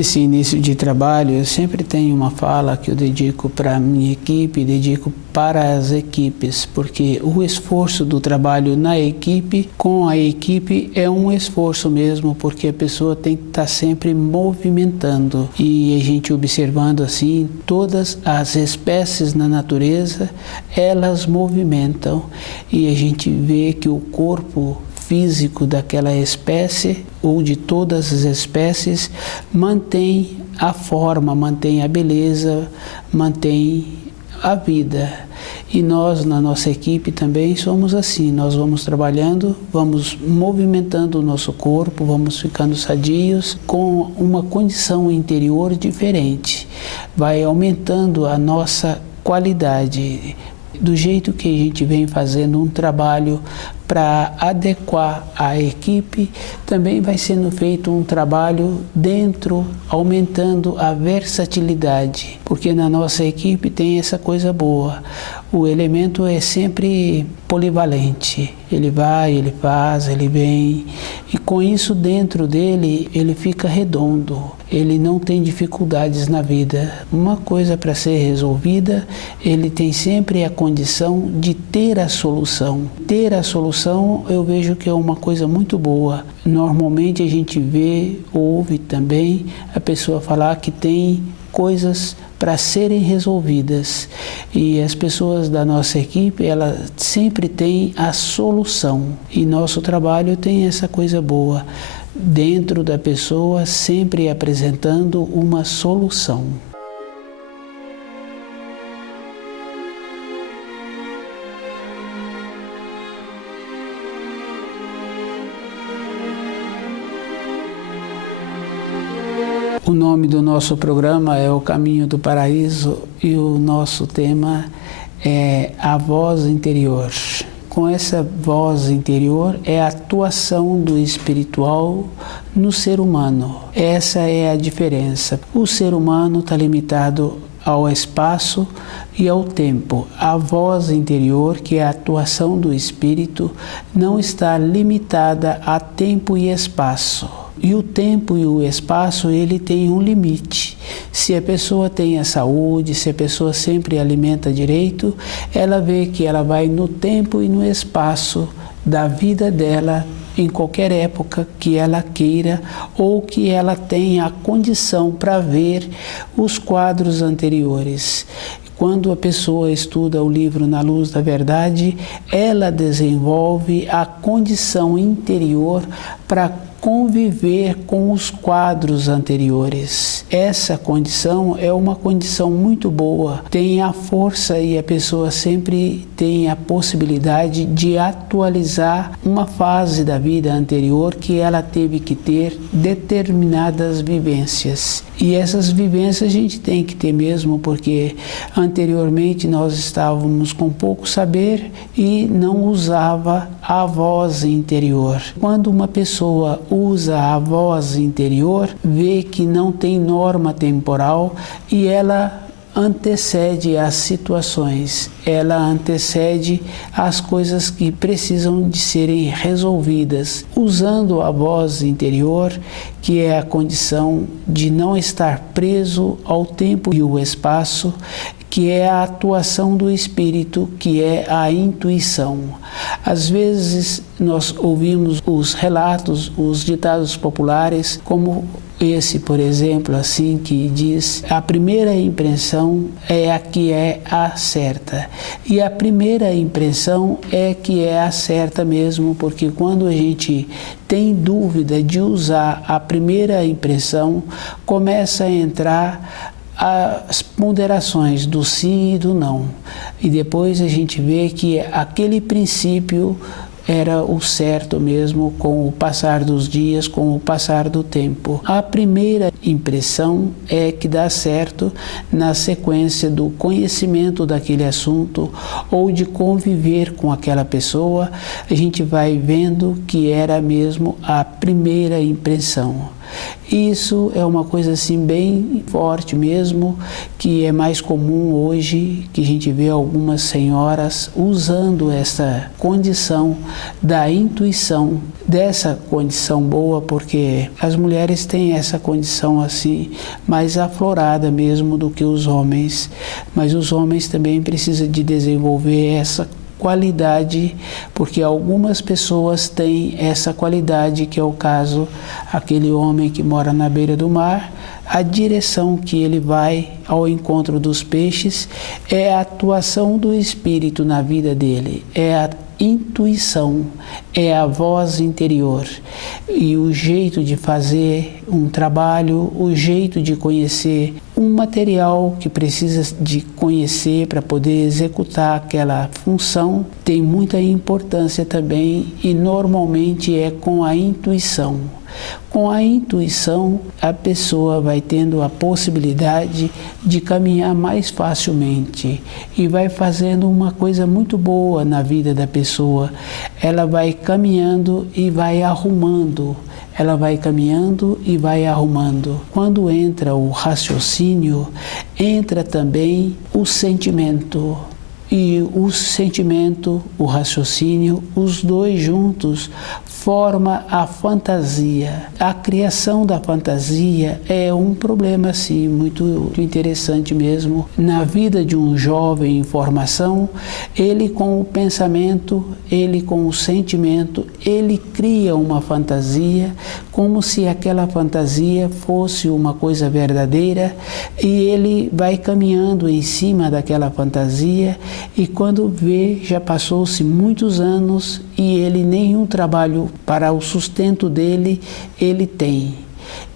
Nesse início de trabalho, eu sempre tenho uma fala que eu dedico para a minha equipe, dedico para as equipes, porque o esforço do trabalho na equipe, com a equipe, é um esforço mesmo, porque a pessoa tem que estar sempre movimentando. E a gente observando assim, todas as espécies na natureza, elas movimentam. E a gente vê que o corpo físico daquela espécie ou de todas as espécies mantém a forma, mantém a beleza, mantém a vida. E nós, na nossa equipe também somos assim, nós vamos trabalhando, vamos movimentando o nosso corpo, vamos ficando sadios com uma condição interior diferente, vai aumentando a nossa qualidade. Do jeito que a gente vem fazendo um trabalho para adequar a equipe, também vai sendo feito um trabalho dentro, aumentando a versatilidade, porque na nossa equipe tem essa coisa boa. O elemento é sempre polivalente, ele vai, ele faz, ele vem, e com isso dentro dele ele fica redondo, ele não tem dificuldades na vida. Uma coisa para ser resolvida, ele tem sempre a condição de ter a solução. Ter a solução eu vejo que é uma coisa muito boa. Normalmente a gente vê, ouve também a pessoa falar que tem coisas para serem resolvidas, e as pessoas da nossa equipe, elas sempre têm a solução, e nosso trabalho tem essa coisa boa, dentro da pessoa sempre apresentando uma solução. O nome do nosso programa é O Caminho do Paraíso e o nosso tema é a voz interior. Com essa voz interior é a atuação do espiritual no ser humano. Essa é a diferença. O ser humano está limitado ao espaço e ao tempo. A voz interior, que é a atuação do espírito, não está limitada a tempo e espaço. E o tempo e o espaço, ele tem um limite. Se a pessoa tem a saúde, se a pessoa sempre alimenta direito, ela vê que ela vai no tempo e no espaço da vida dela, em qualquer época que ela queira ou que ela tenha a condição para ver os quadros anteriores. Quando a pessoa estuda o livro Na Luz da Verdade, ela desenvolve a condição interior para conviver com os quadros anteriores. Essa condição é uma condição muito boa, tem a força e a pessoa sempre tem a possibilidade de atualizar uma fase da vida anterior que ela teve que ter determinadas vivências. E essas vivências a gente tem que ter mesmo, porque anteriormente nós estávamos com pouco saber e não usava a voz interior. Quando uma pessoa usa a voz interior, vê que não tem norma temporal e ela antecede as situações, ela antecede as coisas que precisam de serem resolvidas, usando a voz interior, que é a condição de não estar preso ao tempo e o espaço, que é a atuação do espírito, que é a intuição. Às vezes nós ouvimos os relatos, os ditados populares, como esse, por exemplo, assim, que diz: a primeira impressão é a que é a certa. E a primeira impressão é que é a certa mesmo, porque quando a gente tem dúvida de usar a primeira impressão, começa a entrar as ponderações do sim e do não. E depois a gente vê que aquele princípio era o certo mesmo com o passar dos dias, com o passar do tempo. A primeira impressão é que dá certo na sequência do conhecimento daquele assunto ou de conviver com aquela pessoa, a gente vai vendo que era mesmo a primeira impressão. Isso é uma coisa assim bem forte mesmo, que é mais comum hoje, que a gente vê algumas senhoras usando essa condição da intuição, dessa condição boa, porque as mulheres têm essa condição são assim mais aflorada mesmo do que os homens, mas os homens também precisam de desenvolver essa qualidade, porque algumas pessoas têm essa qualidade, que é o caso aquele homem que mora na beira do mar. A direção que ele vai ao encontro dos peixes é a atuação do Espírito na vida dele, é a intuição, é a voz interior. E o jeito de fazer um trabalho, o jeito de conhecer um material que precisa de conhecer para poder executar aquela função, tem muita importância também, e normalmente é com a intuição. Com a intuição, a pessoa vai tendo a possibilidade de caminhar mais facilmente e vai fazendo uma coisa muito boa na vida da pessoa. Ela vai caminhando e vai arrumando. Ela vai caminhando e vai arrumando. Quando entra o raciocínio, entra também o sentimento. E o sentimento, o raciocínio, os dois juntos forma a fantasia. A criação da fantasia é um problema, sim, muito interessante mesmo. Na vida de um jovem em formação, ele com o pensamento, ele com o sentimento, ele cria uma fantasia como se aquela fantasia fosse uma coisa verdadeira, e ele vai caminhando em cima daquela fantasia, e quando vê, já passou-se muitos anos e ele nenhum trabalho para o sustento dele ele tem.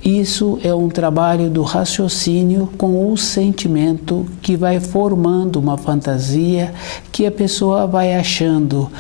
Isso é um trabalho do raciocínio com o sentimento, que vai formando uma fantasia que a pessoa vai achando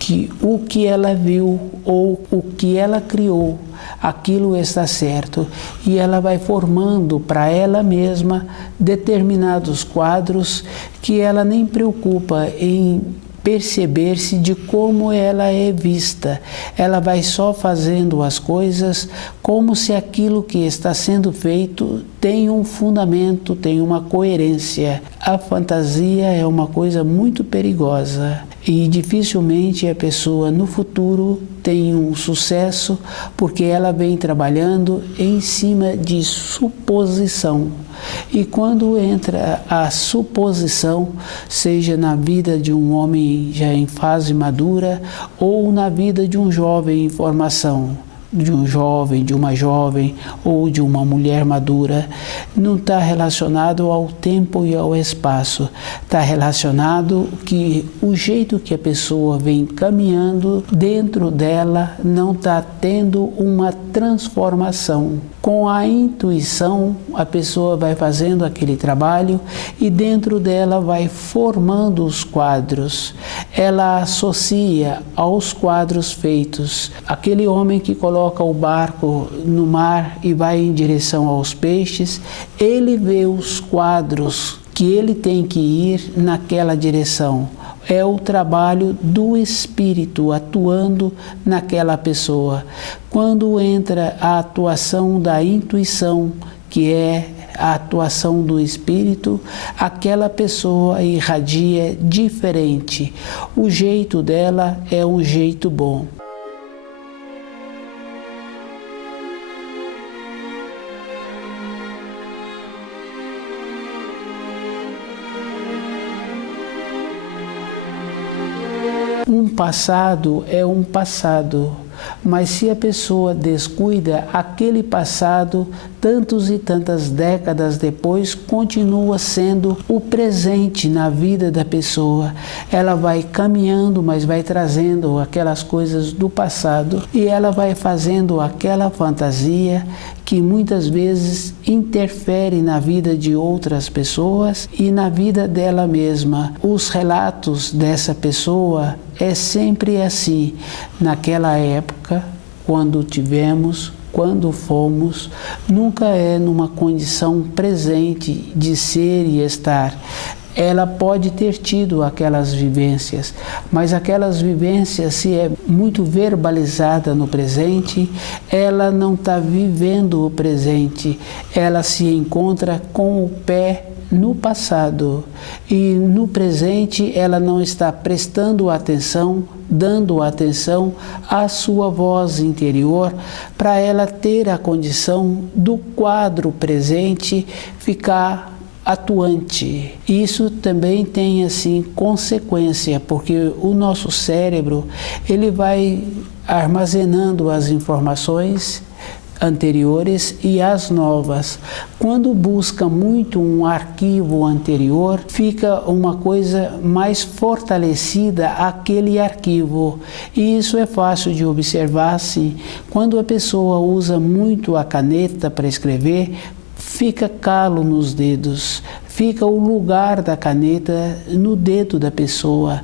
que o que ela viu ou o que ela criou, aquilo está certo, e ela vai formando para ela mesma determinados quadros que ela nem preocupa em perceber-se de como ela é vista. Ela vai só fazendo as coisas como se aquilo que está sendo feito tem um fundamento, tem uma coerência. A fantasia é uma coisa muito perigosa e dificilmente a pessoa no futuro tem um sucesso, porque ela vem trabalhando em cima de suposição. E quando entra a suposição, seja na vida de um homem já em fase madura ou na vida de um jovem em formação, de um jovem, de uma jovem ou de uma mulher madura, não está relacionado ao tempo e ao espaço, está relacionado que o jeito que a pessoa vem caminhando dentro dela não está tendo uma transformação. Com a intuição, a pessoa vai fazendo aquele trabalho e dentro dela vai formando os quadros. Ela associa aos quadros feitos. Aquele homem que coloca o barco no mar e vai em direção aos peixes, ele vê os quadros que ele tem que ir naquela direção. É o trabalho do Espírito atuando naquela pessoa. Quando entra a atuação da intuição, que é a atuação do Espírito, aquela pessoa irradia diferente. O jeito dela é um jeito bom. Um passado é um passado, mas se a pessoa descuida, aquele passado, tantos e tantas décadas depois, continua sendo o presente na vida da pessoa. Ela vai caminhando, mas vai trazendo aquelas coisas do passado e ela vai fazendo aquela fantasia que muitas vezes interfere na vida de outras pessoas e na vida dela mesma. Os relatos dessa pessoa é sempre assim. Naquela época, quando tivemos, quando fomos, nunca é numa condição presente de ser e estar. Ela pode ter tido aquelas vivências, mas aquelas vivências, se é muito verbalizada no presente, ela não está vivendo o presente, ela se encontra com o pé no passado e no presente ela não está prestando atenção, dando atenção à sua voz interior para ela ter a condição do quadro presente ficar atuante. Isso também tem assim consequência, porque o nosso cérebro ele vai armazenando as informações anteriores e as novas. Quando busca muito um arquivo anterior, fica uma coisa mais fortalecida aquele arquivo. E isso é fácil de observar assim. Quando a pessoa usa muito a caneta para escrever, fica calo nos dedos, fica o lugar da caneta no dedo da pessoa.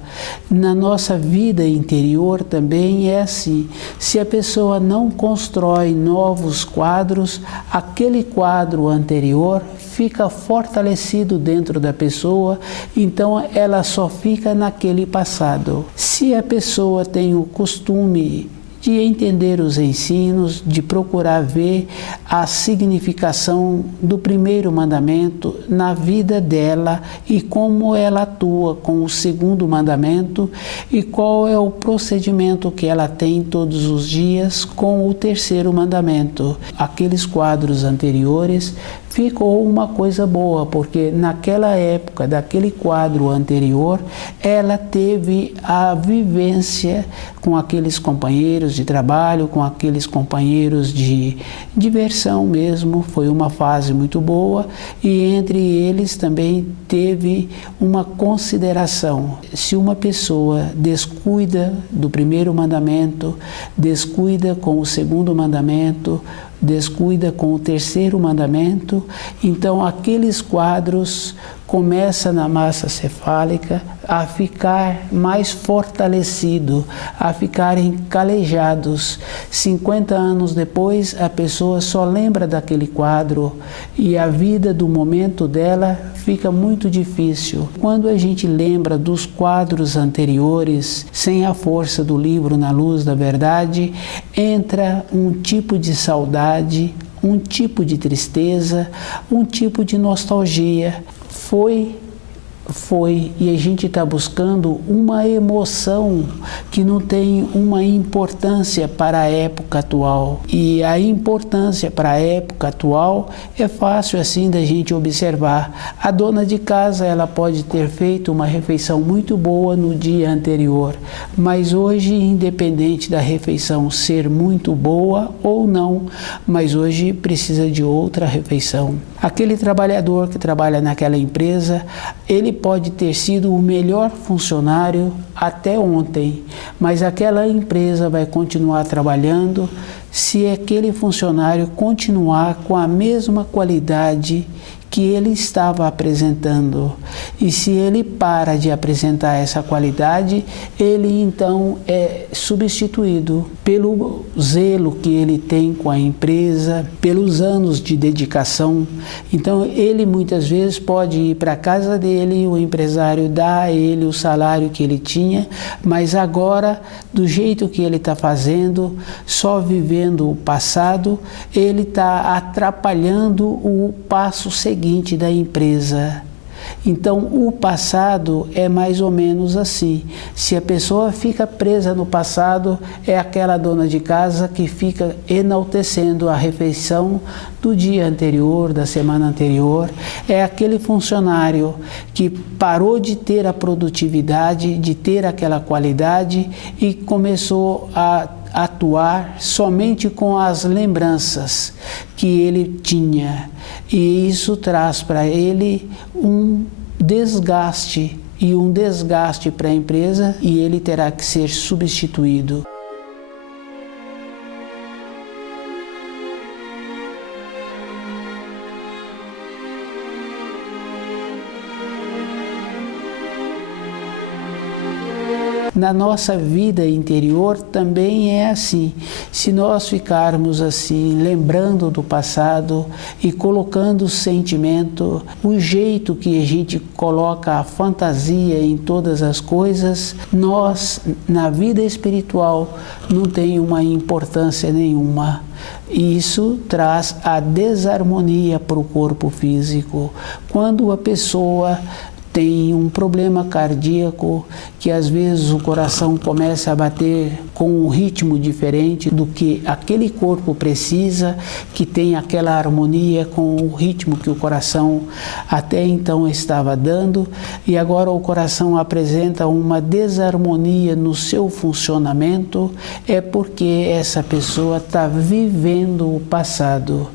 Na nossa vida interior também é assim. Se a pessoa não constrói novos quadros, aquele quadro anterior fica fortalecido dentro da pessoa, então ela só fica naquele passado. Se a pessoa tem o costume de entender os ensinos, de procurar ver a significação do primeiro mandamento na vida dela e como ela atua com o segundo mandamento e qual é o procedimento que ela tem todos os dias com o terceiro mandamento. Aqueles quadros anteriores ficou uma coisa boa, porque naquela época, daquele quadro anterior, ela teve a vivência com aqueles companheiros de trabalho, com aqueles companheiros de diversão mesmo, foi uma fase muito boa e entre eles também teve uma consideração. Se uma pessoa descuida do primeiro mandamento, descuida com o segundo mandamento, descuida com o terceiro mandamento, então aqueles quadros começam na massa cefálica a ficar mais fortalecido, a ficarem calejados. 50 anos depois, a pessoa só lembra daquele quadro e a vida do momento dela fica muito difícil. Quando a gente lembra dos quadros anteriores, sem a força do livro Na Luz da Verdade, entra um tipo de saudade, um tipo de tristeza, um tipo de nostalgia. Foi, e a gente está buscando uma emoção que não tem uma importância para a época atual. E a importância para a época atual é fácil assim da gente observar. A dona de casa, ela pode ter feito uma refeição muito boa no dia anterior, mas hoje, independente da refeição ser muito boa ou não, mas hoje precisa de outra refeição. Aquele trabalhador que trabalha naquela empresa, ele pode ter sido o melhor funcionário até ontem, mas aquela empresa vai continuar trabalhando se aquele funcionário continuar com a mesma qualidade que ele estava apresentando. E se ele para de apresentar essa qualidade, ele então é substituído pelo zelo que ele tem com a empresa, pelos anos de dedicação. Então ele muitas vezes pode ir para a casa dele, o empresário dá a ele o salário que ele tinha, mas agora, do jeito que ele está fazendo, só vivendo o passado, ele está atrapalhando o passo seguinte da empresa. Então, o passado é mais ou menos assim. Se a pessoa fica presa no passado, é aquela dona de casa que fica enaltecendo a refeição do dia anterior, da semana anterior. É aquele funcionário que parou de ter a produtividade, de ter aquela qualidade e começou a atuar somente com as lembranças que ele tinha. E isso traz para ele um desgaste para a empresa e ele terá que ser substituído. Na nossa vida interior também é assim. Se nós ficarmos assim, lembrando do passado e colocando o sentimento, o jeito que a gente coloca a fantasia em todas as coisas, nós, na vida espiritual, não tem uma importância nenhuma. Isso traz a desarmonia para o corpo físico. Quando a pessoa tem um problema cardíaco, que às vezes o coração começa a bater com um ritmo diferente do que aquele corpo precisa, que tem aquela harmonia com o ritmo que o coração até então estava dando, e agora o coração apresenta uma desarmonia no seu funcionamento, é porque essa pessoa está vivendo o passado.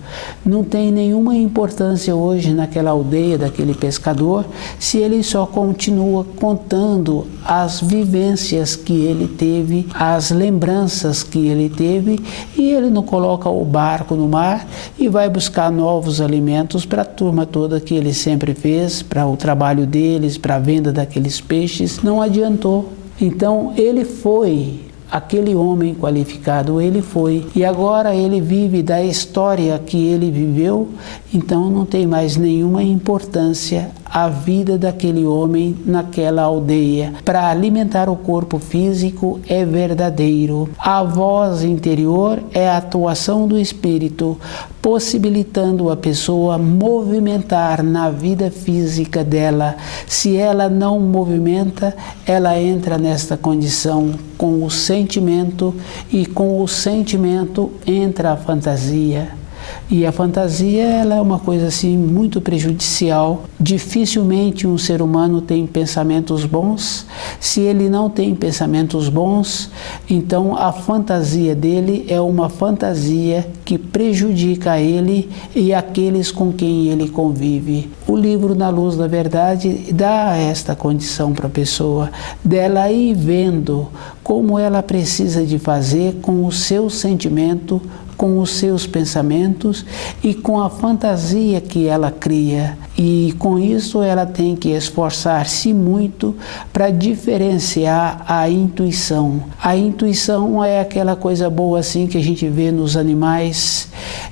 Não tem nenhuma importância hoje naquela aldeia daquele pescador se ele só continua contando as vivências que ele teve, as lembranças que ele teve, e ele não coloca o barco no mar e vai buscar novos alimentos para a turma toda que ele sempre fez, para o trabalho deles, para a venda daqueles peixes. Não adiantou. Então ele foi aquele homem qualificado, ele foi, e agora ele vive da história que ele viveu, então não tem mais nenhuma importância a vida daquele homem naquela aldeia. Para alimentar o corpo físico é verdadeiro. A voz interior é a atuação do espírito, possibilitando a pessoa movimentar na vida física dela. Se ela não movimenta, ela entra nesta condição com o sentimento, e com o sentimento entra a fantasia. E a fantasia, ela é uma coisa assim muito prejudicial. Dificilmente um ser humano tem pensamentos bons. Se ele não tem pensamentos bons, então a fantasia dele é uma fantasia que prejudica ele e aqueles com quem ele convive. O livro Na Luz da Verdade dá esta condição para a pessoa, dela ir vendo como ela precisa de fazer com o seu sentimento, com os seus pensamentos e com a fantasia que ela cria. E com isso ela tem que esforçar-se muito para diferenciar a intuição. A intuição é aquela coisa boa assim que a gente vê nos animais.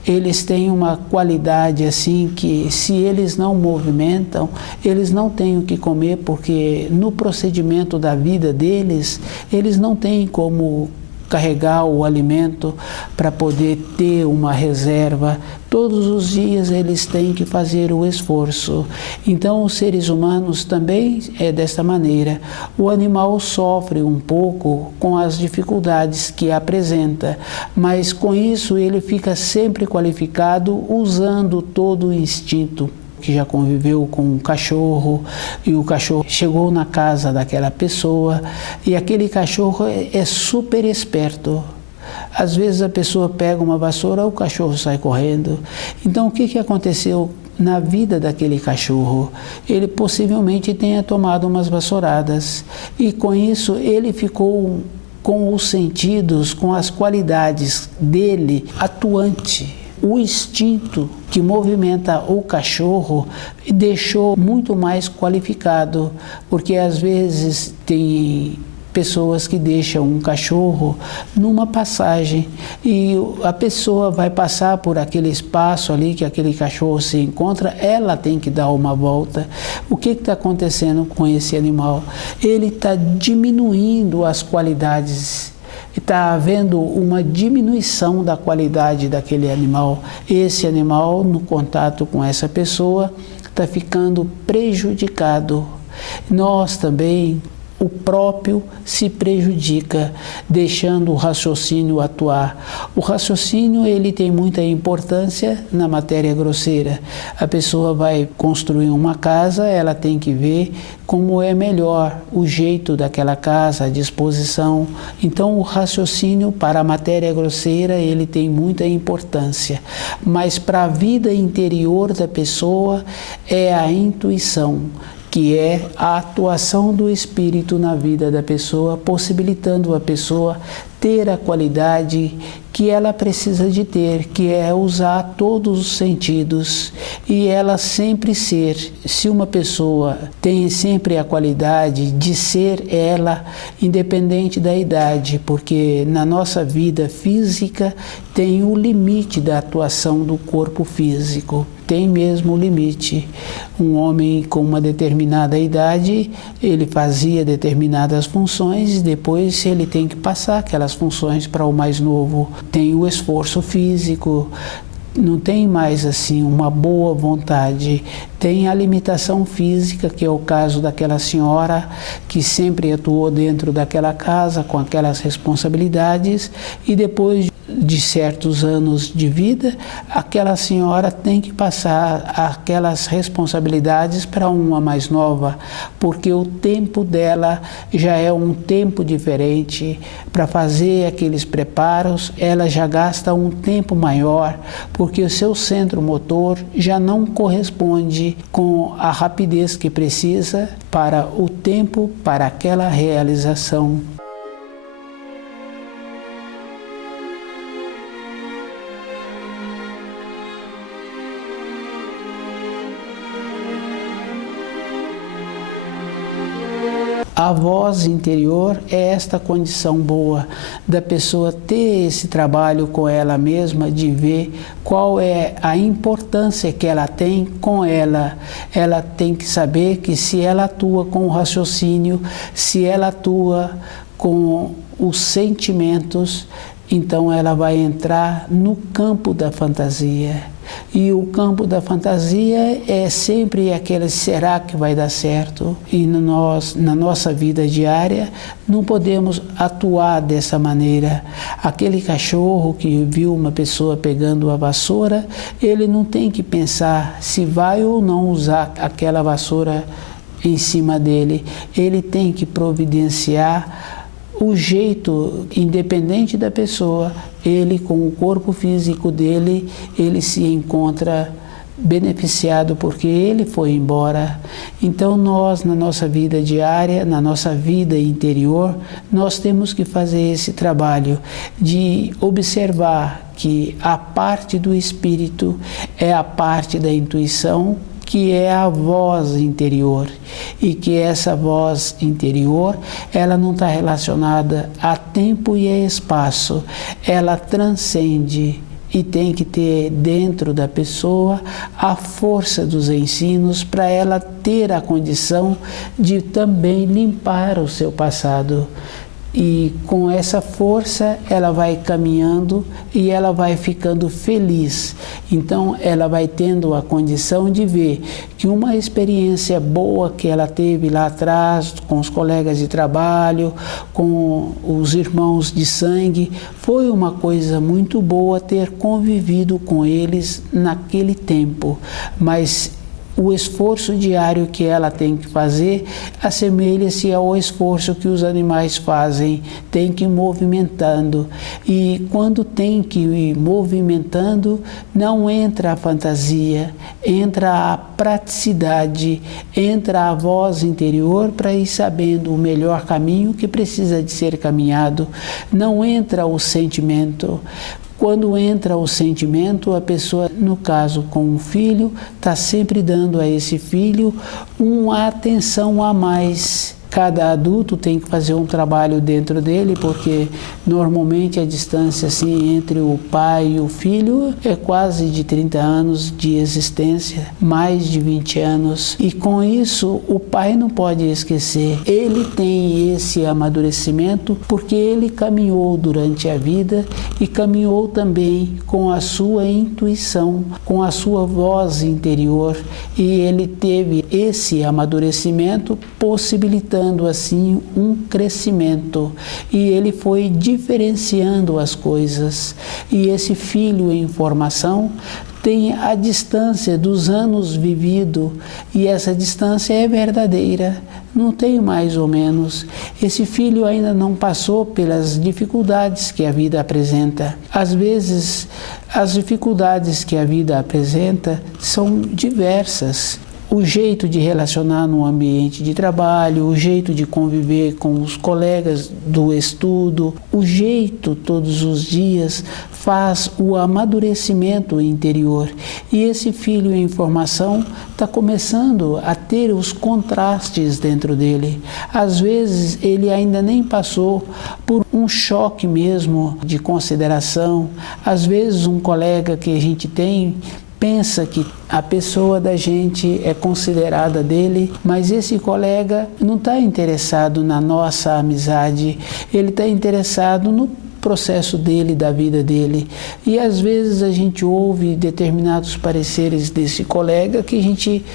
Eles têm uma qualidade assim que, se eles não movimentam, eles não têm o que comer, porque no procedimento da vida deles, eles não têm como carregar o alimento para poder ter uma reserva. Todos os dias eles têm que fazer o esforço. Então os seres humanos também é desta maneira. O animal sofre um pouco com as dificuldades que apresenta, mas com isso ele fica sempre qualificado, usando todo o instinto. Que já conviveu com um cachorro, e o cachorro chegou na casa daquela pessoa, e aquele cachorro é super esperto. Às vezes a pessoa pega uma vassoura, o cachorro sai correndo. Então o que aconteceu na vida daquele cachorro? Ele possivelmente tenha tomado umas vassouradas, e com isso ele ficou com os sentidos, com as qualidades dele atuante. O instinto que movimenta o cachorro deixou muito mais qualificado, porque às vezes tem pessoas que deixam um cachorro numa passagem e a pessoa vai passar por aquele espaço ali que aquele cachorro se encontra, ela tem que dar uma volta. O que está acontecendo com esse animal? Ele está diminuindo as qualidades. Está havendo uma diminuição da qualidade daquele animal. Esse animal, no contato com essa pessoa, está ficando prejudicado. Nós também, o próprio se prejudica, deixando o raciocínio atuar. O raciocínio, ele tem muita importância na matéria grosseira. A pessoa vai construir uma casa, ela tem que ver como é melhor o jeito daquela casa, a disposição. Então o raciocínio para a matéria grosseira, ele tem muita importância. Mas para a vida interior da pessoa é a intuição, que é a atuação do espírito na vida da pessoa, possibilitando a pessoa ter a qualidade que ela precisa de ter, que é usar todos os sentidos e ela sempre ser. Se uma pessoa tem sempre a qualidade de ser ela, independente da idade, porque na nossa vida física tem o limite da atuação do corpo físico, tem mesmo o limite. Um homem com uma determinada idade, ele fazia determinadas funções e depois ele tem que passar aquelas funções para o mais novo. Tem o esforço físico, não tem mais assim uma boa vontade, tem a limitação física, que é o caso daquela senhora que sempre atuou dentro daquela casa com aquelas responsabilidades e depois de certos anos de vida, aquela senhora tem que passar aquelas responsabilidades para uma mais nova, porque o tempo dela já é um tempo diferente. Para fazer aqueles preparos, ela já gasta um tempo maior, porque o seu centro motor já não corresponde com a rapidez que precisa para o tempo, para aquela realização. A voz interior é esta condição boa da pessoa ter esse trabalho com ela mesma, de ver qual é a importância que ela tem com ela. Ela tem que saber que se ela atua com o raciocínio, se ela atua com os sentimentos, então ela vai entrar no campo da fantasia. E o campo da fantasia é sempre aquele será que vai dar certo? E na nossa vida diária não podemos atuar dessa maneira. Aquele cachorro que viu uma pessoa pegando a vassoura, ele não tem que pensar se vai ou não usar aquela vassoura em cima dele. Ele tem que providenciar o jeito, independente da pessoa, ele com o corpo físico dele, ele se encontra beneficiado porque ele foi embora. Então nós, na nossa vida diária, na nossa vida interior, nós temos que fazer esse trabalho de observar que a parte do espírito é a parte da intuição, que é a voz interior, e que essa voz interior, ela não está relacionada a tempo e a espaço, ela transcende e tem que ter dentro da pessoa a força dos ensinos para ela ter a condição de também limpar o seu passado. E com essa força ela vai caminhando e ela vai ficando feliz. Então ela vai tendo a condição de ver que uma experiência boa que ela teve lá atrás, com os colegas de trabalho, com os irmãos de sangue, foi uma coisa muito boa ter convivido com eles naquele tempo. Mas o esforço diário que ela tem que fazer assemelha-se ao esforço que os animais fazem, tem que ir movimentando. E quando tem que ir movimentando, não entra a fantasia, entra a praticidade, entra a voz interior para ir sabendo o melhor caminho que precisa de ser caminhado. Não entra o sentimento. Quando entra o sentimento, a pessoa, no caso com o filho, está sempre dando a esse filho uma atenção a mais. Cada adulto tem que fazer um trabalho dentro dele, porque normalmente a distância assim, entre o pai e o filho é quase de 30 anos de existência, mais de 20 anos. E com isso, o pai não pode esquecer. Ele tem esse amadurecimento porque ele caminhou durante a vida e caminhou também com a sua intuição, com a sua voz interior. E ele teve esse amadurecimento possibilitando assim um crescimento, e ele foi diferenciando as coisas. E esse filho em formação tem a distância dos anos vivido, e essa distância é verdadeira, não tem mais ou menos. Esse filho ainda não passou pelas dificuldades que a vida apresenta. Às vezes, as dificuldades que a vida apresenta são diversas. o jeito de relacionar no ambiente de trabalho, o jeito de conviver com os colegas do estudo, o jeito todos os dias faz o amadurecimento interior. E esse filho em formação está começando a ter os contrastes dentro dele. Às vezes ele ainda nem passou por um choque mesmo de consideração. Às vezes um colega que a gente tem pensa que a pessoa da gente é considerada dele, mas esse colega não está interessado na nossa amizade, ele está interessado no processo dele, da vida dele. E às vezes a gente ouve determinados pareceres desse colega que a gente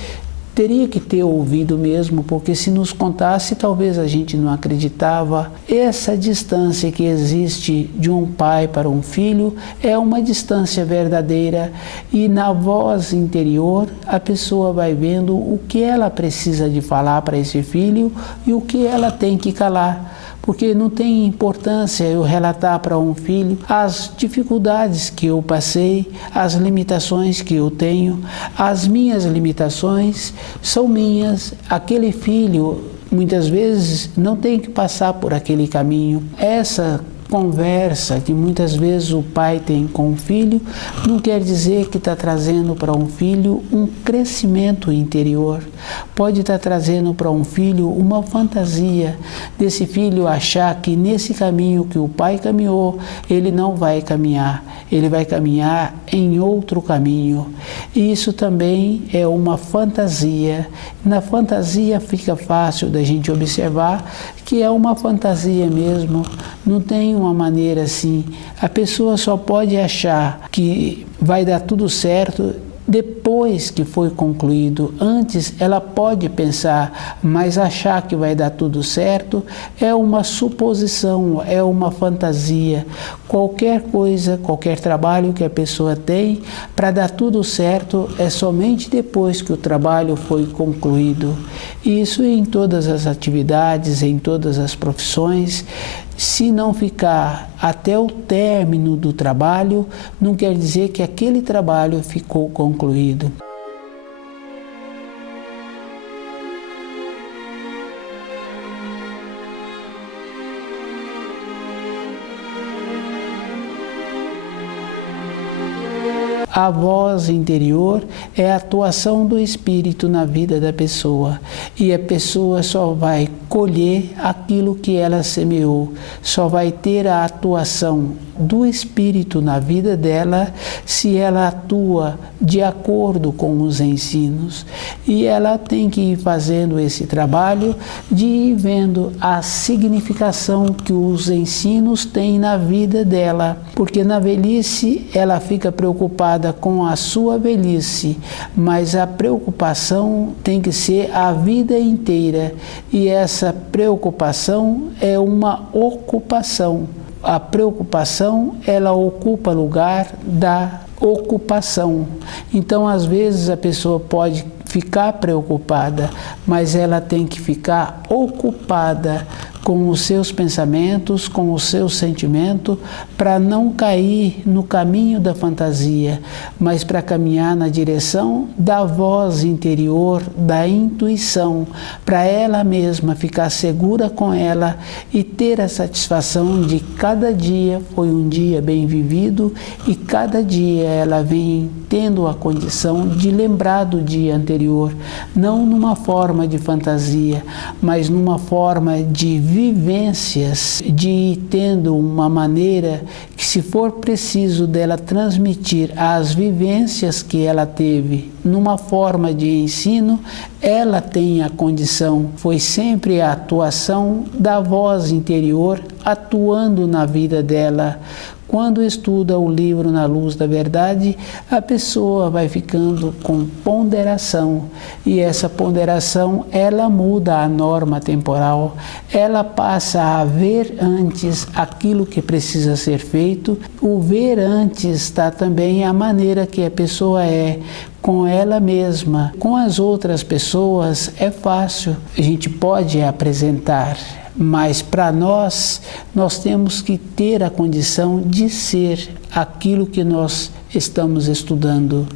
teria que ter ouvido mesmo, porque se nos contasse, talvez a gente não acreditava. Essa distância que existe de um pai para um filho é uma distância verdadeira, e na voz interior a pessoa vai vendo o que ela precisa de falar para esse filho e o que ela tem que calar. Porque não tem importância eu relatar para um filho as dificuldades que eu passei, as limitações que eu tenho. As minhas limitações são minhas. Aquele filho, muitas vezes, não tem que passar por aquele caminho. Essa conversa que muitas vezes o pai tem com o filho não quer dizer que está trazendo para um filho um crescimento interior. Pode estar trazendo para um filho uma fantasia desse filho achar que nesse caminho que o pai caminhou, ele não vai caminhar, ele vai caminhar em outro caminho. E isso também é uma fantasia. Na fantasia fica fácil da gente observar que é uma fantasia mesmo, não tem uma maneira assim. A pessoa só pode achar que vai dar tudo certo depois que foi concluído. Antes ela pode pensar, mas achar que vai dar tudo certo é uma suposição, é uma fantasia. Qualquer coisa, qualquer trabalho que a pessoa tem, para dar tudo certo é somente depois que o trabalho foi concluído. Isso em todas as atividades, em todas as profissões. Se não ficar até o término do trabalho, não quer dizer que aquele trabalho ficou concluído. A voz interior é a atuação do espírito na vida da pessoa, e a pessoa só vai colher aquilo que ela semeou, só vai ter a atuação do espírito na vida dela se ela atua de acordo com os ensinos. E ela tem que ir fazendo esse trabalho de ir vendo a significação que os ensinos têm na vida dela, porque na velhice ela fica preocupada com a sua velhice, mas a preocupação tem que ser a vida inteira, e essa preocupação é uma ocupação. A preocupação, ela ocupa lugar da ocupação. Então, às vezes, a pessoa pode ficar preocupada, mas ela tem que ficar ocupada com os seus pensamentos, com o seu sentimento, para não cair no caminho da fantasia, mas para caminhar na direção da voz interior, da intuição, para ela mesma ficar segura com ela e ter a satisfação de cada dia foi um dia bem vivido, e cada dia ela vem tendo a condição de lembrar do dia anterior, não numa forma de fantasia, mas numa forma de vivências, de ir tendo uma maneira que, se for preciso dela transmitir as vivências que ela teve numa forma de ensino, ela tem a condição. Foi sempre a atuação da voz interior atuando na vida dela. Quando estuda o livro Na Luz da Verdade, a pessoa vai ficando com ponderação, e essa ponderação, ela muda a norma temporal, ela passa a ver antes aquilo que precisa ser feito. O ver antes está também a maneira que a pessoa é com ela mesma. Com as outras pessoas é fácil, a gente pode apresentar. Mas para nós temos que ter a condição de ser aquilo que nós estamos estudando.